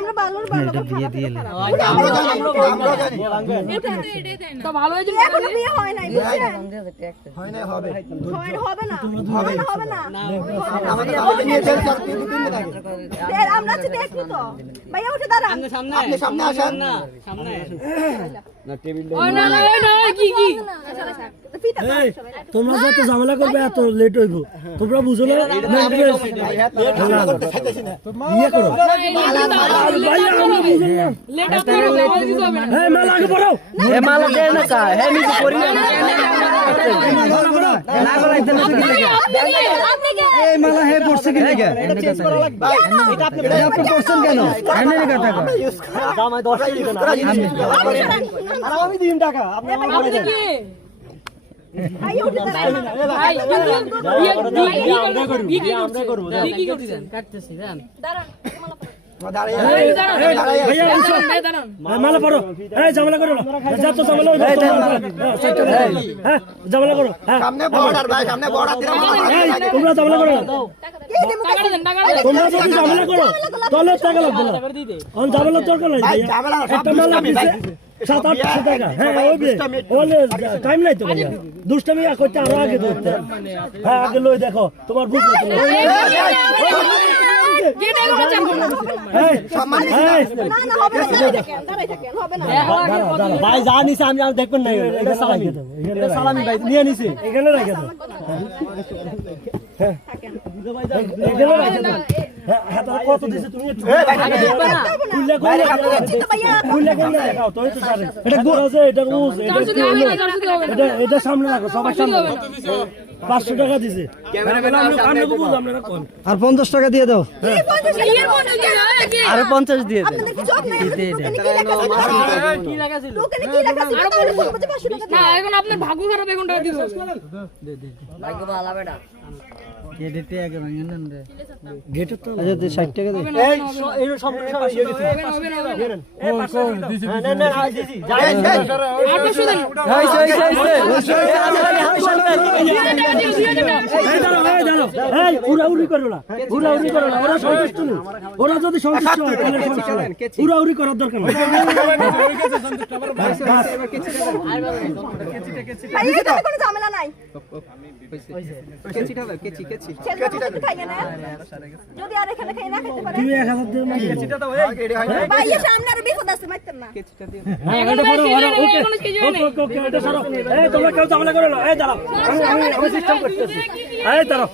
আমরা ভালোর ভালো বিয়ে দিয়ে তো ভালো হয়েছে এখনো বিয়ে হয় নাই বুঝছেন হয় নাই হবে হবে না হবে না আমাদের নিয়ে চল আমরা তো দেখি তো ভাইয়া উঠে দাঁড়ান আপনি সামনে আসেন না সামনে আসেন না টেবিল না কি তোমরা যত ঝামেলা করবে এত লেট হইব তোমরা বুঝো না বিয়ে করো মালা আগে পড়াও মালা দেয় না কা হ্যাঁ নিজে করি এই মালা হে পড়ছে কি লাগে আপনি পড়ছেন কেন জামাই 10 টাকা দিবেন আর আমি দিন টাকা আপনি কি ভাই উঠে দাঁড়ান ভাই বিয়ে করতেছেন কাটতেছি জান দাঁড়ান মালা পড়ো ঝামেলা করো যা তো ঝামেলা ঝামেলা করো সামনে বর্ডার ভাই সামনে বর্ডার দিরা তোমরা ঝামেলা করো তোমরা যদি ঝামেলা করো তাহলে টাকা লাগবে না অন ঝামেলা দরকার নাই একটা মালা দিছে 700-800 টাকা হ্যাঁ ওলে টাইম নাই তো ভাইয়া দুষ্টামি করতে আরো আগে ধরতে হ্যাঁ আগে লই দেখো তোমার বুঝবে তো ভাই যা নিছে আমি আর দেখবেন না এটা সালামি ভাই নিয়ে নিছে এখানে রেখে দাও কত দিছে তুমি এটা সামনে রাখো সবার সামনে 500 টাকা দিছে আর 50 টাকা দিয়ে দাও আরে 50 দিয়ে দাও এখন আপনার ভাগ্য খারাপ এখন টাকা দিব ভাগ্য ভালো বেটা গেটে আগে ভাঙেন না রে গেটে তো আচ্ছা 60 টাকা দে এই সমস্যা হয়ে গেছে না না দিছি যাই 800 দেন এই উড়াউড়ি করো না ওরা সন্তুষ্ট না ওরা যদি সন্তুষ্ট হয় তাহলে সমস্যা নাই উড়াউড়ি করার দরকার নেই ভাই এটা কোনো ঝামেলা নাই যদি আর এখানে খাই না খেতে পারে তুমি 1000 দিও না কেচিটা দাও ভাই এর সামনে আর বিপদ আছে মারতেন না কেচিটা দিও হ্যাঁ এটা করো ওকে এটা সরো এই তোমরা কেউ ঝামেলা করো না এই দাঁড়াও আমি সিস্টেম করতেছি এই দাঁড়াও